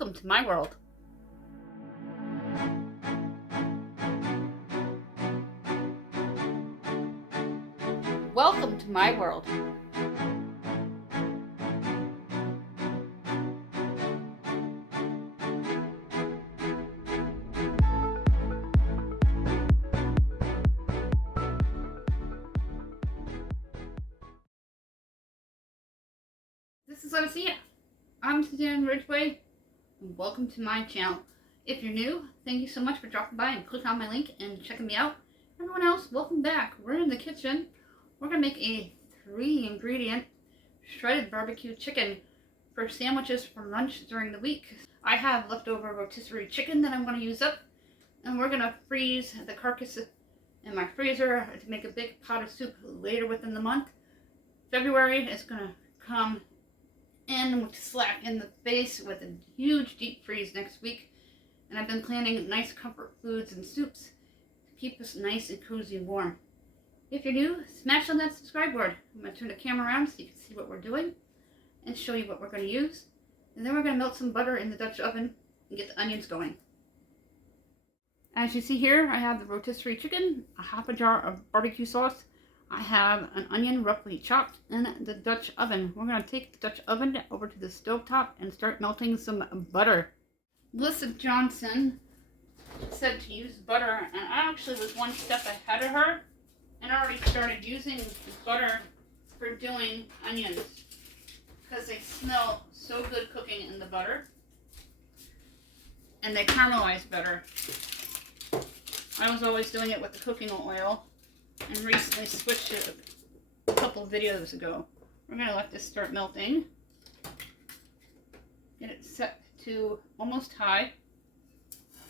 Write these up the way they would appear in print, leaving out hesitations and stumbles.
Welcome to my world. Welcome to my world. This is Lucia. I'm Suzanne Ridgway, and welcome to my channel. If you're new, thank you so much for dropping by and clicking on my link and checking me out. Everyone else, welcome back. We're in the kitchen. We're going to make a 3-ingredient shredded barbecue chicken for sandwiches for lunch during the week. I have leftover rotisserie chicken that I'm going to use up, and we're going to freeze the carcass in my freezer to make a big pot of soup later within the month. February is going to come in with slack in the face with a huge deep freeze next week, and I've been planning nice comfort foods and soups to keep us nice and cozy and warm. If you're new, smash on that subscribe board. I'm going to turn the camera around so you can see what we're doing and show you what we're going to use, and then we're going to melt some butter in the Dutch oven and get the onions going. As you see here, I have the rotisserie chicken, a half a jar of barbecue sauce. I have an onion roughly chopped in the Dutch oven. We're going to take the Dutch oven over to the stovetop and start melting some butter. Melissa Johnson said to use butter, and I actually was one step ahead of her and already started using butter for doing onions because they smell so good cooking in the butter and they caramelize better. I was always doing it with the cooking oil and recently switched it a couple videos ago. We're going to let this start melting. Get it set to almost high.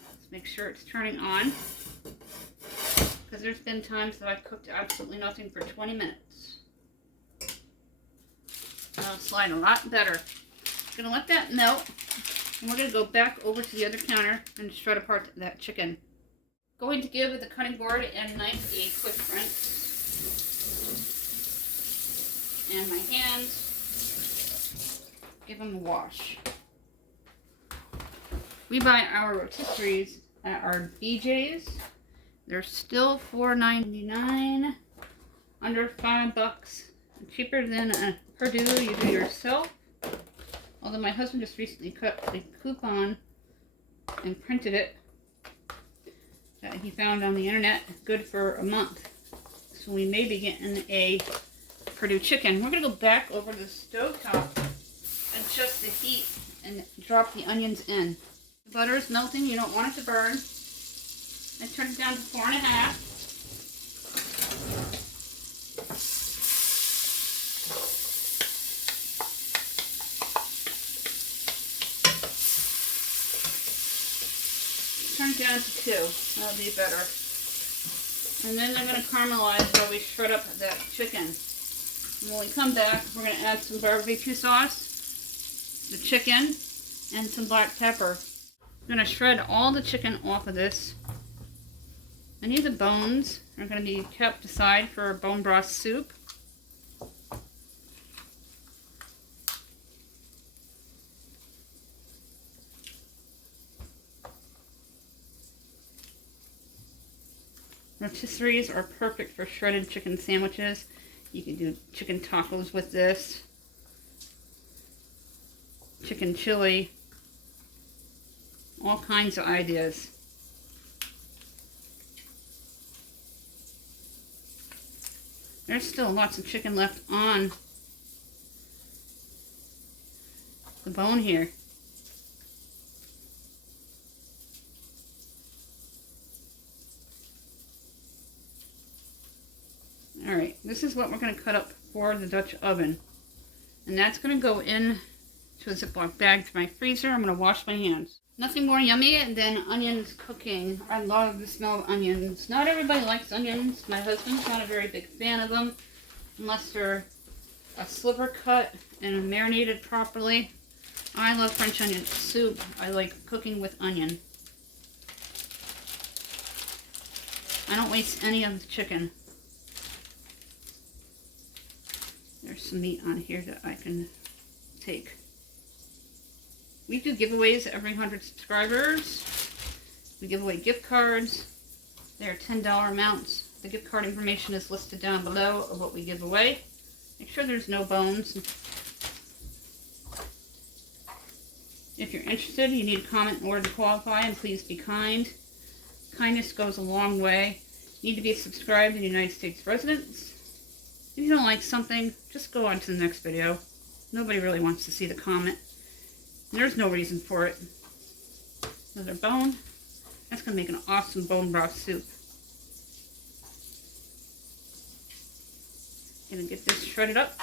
Let's make sure it's turning on, because there's been times that I've cooked absolutely nothing for 20 minutes. That'll slide a lot better. I'm going to let that melt, and we're going to go back over to the other counter and shred apart that chicken. Going to give the cutting board and knife a quick rinse. And my hands, give them a wash. We buy our rotisseries at our BJ's. They're still $4.99, under $5, cheaper than a Purdue you do yourself. Although my husband just recently cut a coupon and printed it that he found on the internet, good for a month. So we may be getting a Purdue chicken. We're going to go back over to the stovetop, adjust the heat, and drop the onions in. The butter is melting. You don't want it to burn. I turned it down to 4.5. Turn it down to 2. That'll be better. And then they're going to caramelize while we shred up that chicken. And when we come back, we're going to add some barbecue sauce, the chicken, and some black pepper. I'm going to shred all the chicken off of this. Any of the bones are going to be kept aside for bone broth soup. Rotisseries are perfect for shredded chicken sandwiches. You can do chicken tacos with this, chicken chili, all kinds of ideas. There's still lots of chicken left on the bone here. Alright, this is what we're going to cut up for the Dutch oven. And that's going to go in to a Ziploc bag to my freezer. I'm going to wash my hands. Nothing more yummy than onions cooking. I love the smell of onions. Not everybody likes onions. My husband's not a very big fan of them unless they're a sliver cut and marinated properly. I love French onion soup. I like cooking with onion. I don't waste any of the chicken. There's some meat on here that I can take. We do giveaways every 100 subscribers. We give away gift cards. They're $10 amounts. The gift card information is listed down below of what we give away. Make sure there's no bones. If you're interested, you need a comment in order to qualify, and please be kind. Kindness goes a long way. You need to be subscribed to United States residents. If you don't like something, just go on to the next video. Nobody really wants to see the comment. There's no reason for it. Another bone. That's going to make an awesome bone broth soup. Gonna get this shredded up.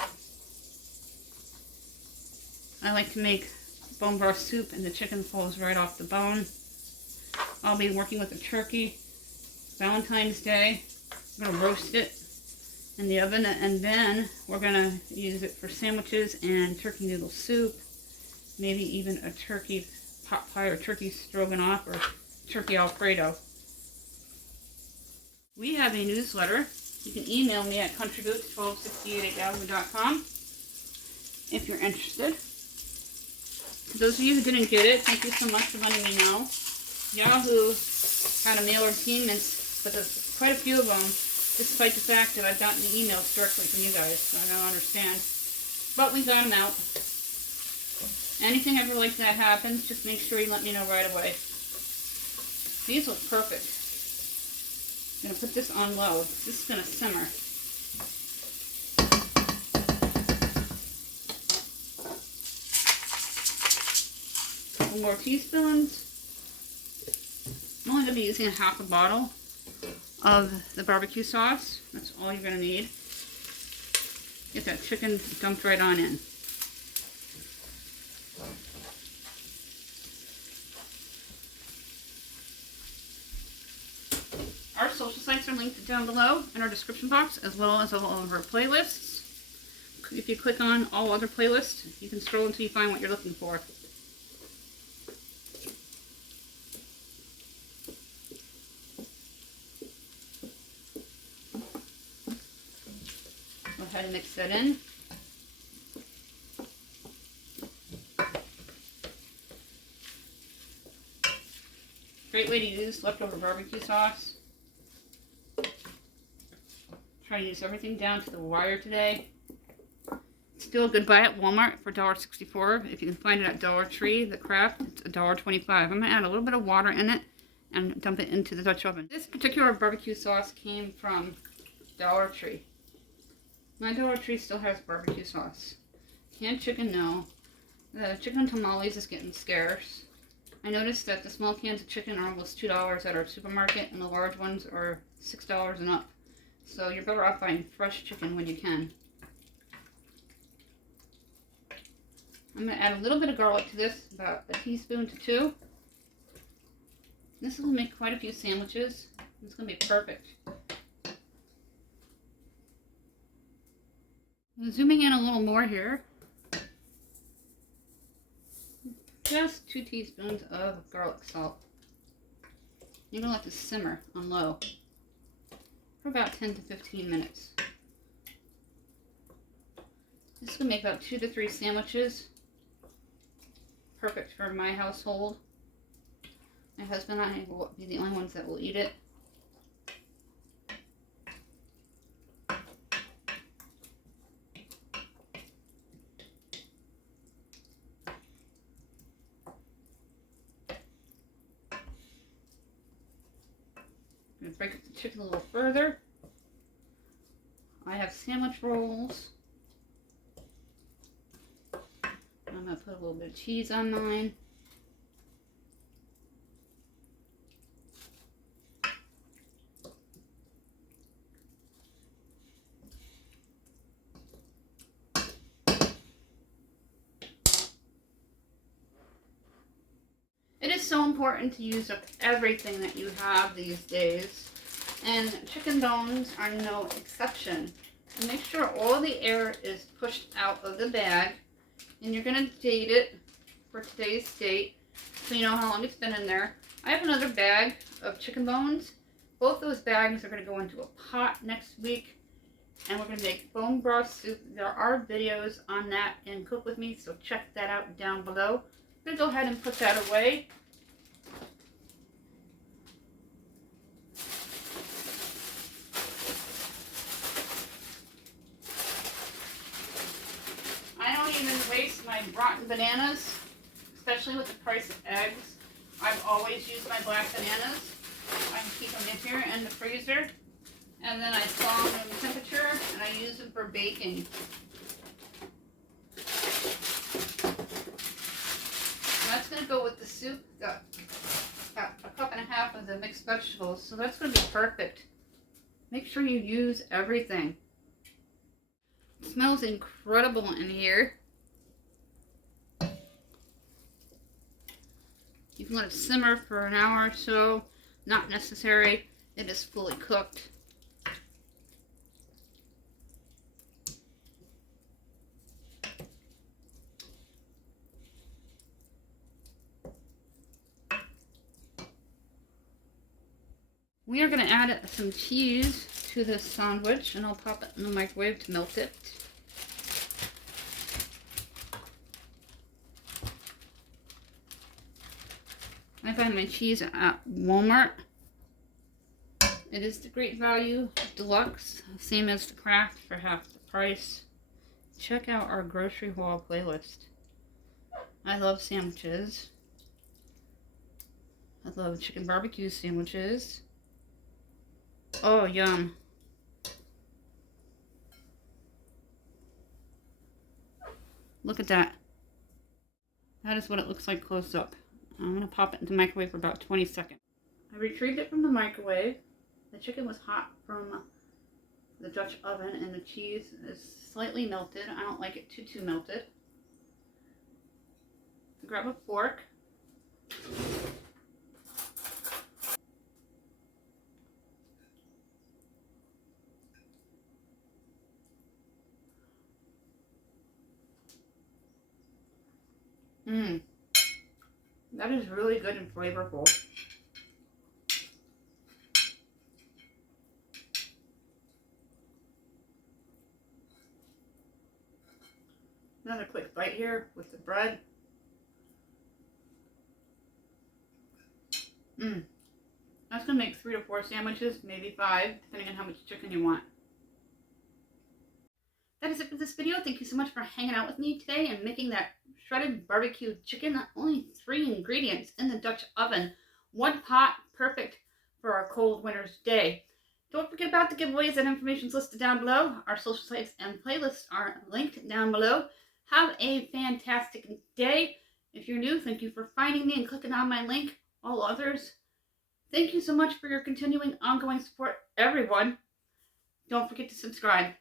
I like to make bone broth soup and the chicken falls right off the bone. I'll be working with a turkey Valentine's Day. I'm gonna roast it in the oven, and then we're gonna use it for sandwiches and turkey noodle soup, maybe even a turkey pot pie or turkey stroganoff or turkey alfredo. We have a newsletter. You can email me at contribute1268@yahoo.com if you're interested. For those of you who didn't get it, thank you so much for letting me know. Yahoo had a mailer team, but there's quite a few of them, despite the fact that I've gotten the emails directly from you guys, so I don't understand. But we got them out. Anything ever like that happens, just make sure you let me know right away. These look perfect. I'm going to put this on low. This is going to simmer. 2 more teaspoons. I'm only going to be using half a bottle of the barbecue sauce. That's all you're going to need. Get that chicken dumped right on in. Our social sites are linked down below in our description box, as well as all of our playlists. If you click on all other playlists, you can scroll until you find what you're looking for. Go ahead and mix that in. Great way to use leftover barbecue sauce. Try to use everything down to the wire today. Still a good buy at Walmart for $1.64. If you can find it at Dollar Tree, the Kraft, it's $1.25. I'm going to add a little bit of water in it and dump it into the Dutch oven. This particular barbecue sauce came from Dollar Tree. My Dollar Tree still has barbecue sauce. Canned chicken, no. The chicken tamales is getting scarce. I noticed that the small cans of chicken are almost $2 at our supermarket, and the large ones are $6 and up. So you're better off buying fresh chicken when you can. I'm going to add a little bit of garlic to this, about a teaspoon to 2. This will make quite a few sandwiches. It's going to be perfect. I'm zooming in a little more here. Just 2 teaspoons of garlic salt. You're going to let this simmer on low for about 10 to 15 minutes. This is going to make about 2 to 3 sandwiches. Perfect for my household. My husband and I will be the only ones that will eat it. I'm going to break up the chicken a little further. I have sandwich rolls. I'm going to put a little bit of cheese on mine. It is so important to use up everything that you have these days, and chicken bones are no exception. And make sure all the air is pushed out of the bag, and you're going to date it for today's date so you know how long it's been in there. I have another bag of chicken bones. Both those bags are going to go into a pot next week, and we're going to make bone broth soup. There are videos on that in Cook With Me, so check that out down below. I'm going to go ahead and put that away. I don't even waste my rotten bananas, especially with the price of eggs. I've always used my black bananas. I can keep them in here in the freezer. And then I thaw them room temperature and I use them for baking. And that's going to go with the soup. Got a cup and a half of the mixed vegetables. So that's going to be perfect. Make sure you use everything. It smells incredible in here. You can let it simmer for an hour or so. Not necessary. It is fully cooked. We are going to add some cheese to this sandwich, and I'll pop it in the microwave to melt it. I buy my cheese at Walmart. It is the Great Value Deluxe, same as the Kraft for half the price. Check out our grocery haul playlist. I love sandwiches. I love chicken barbecue sandwiches. Oh, yum. Look at that. That is what it looks like close up. I'm going to pop it into the microwave for about 20 seconds. I retrieved it from the microwave. The chicken was hot from the Dutch oven and the cheese is slightly melted. I don't like it too melted. Grab a fork. That is really good and flavorful. Another quick bite here with the bread. That's going to make 3 to 4 sandwiches, maybe 5, depending on how much chicken you want. That is it for this video. Thank you so much for hanging out with me today and making that shredded barbecue chicken. Only 3 ingredients in the Dutch oven. 1 pot, perfect for a cold winter's day. Don't forget about the giveaways and information listed down below. Our social sites and playlists are linked down below. Have a fantastic day. If you're new, thank you for finding me and clicking on my link. All others, thank you so much for your continuing ongoing support, everyone. Don't forget to subscribe.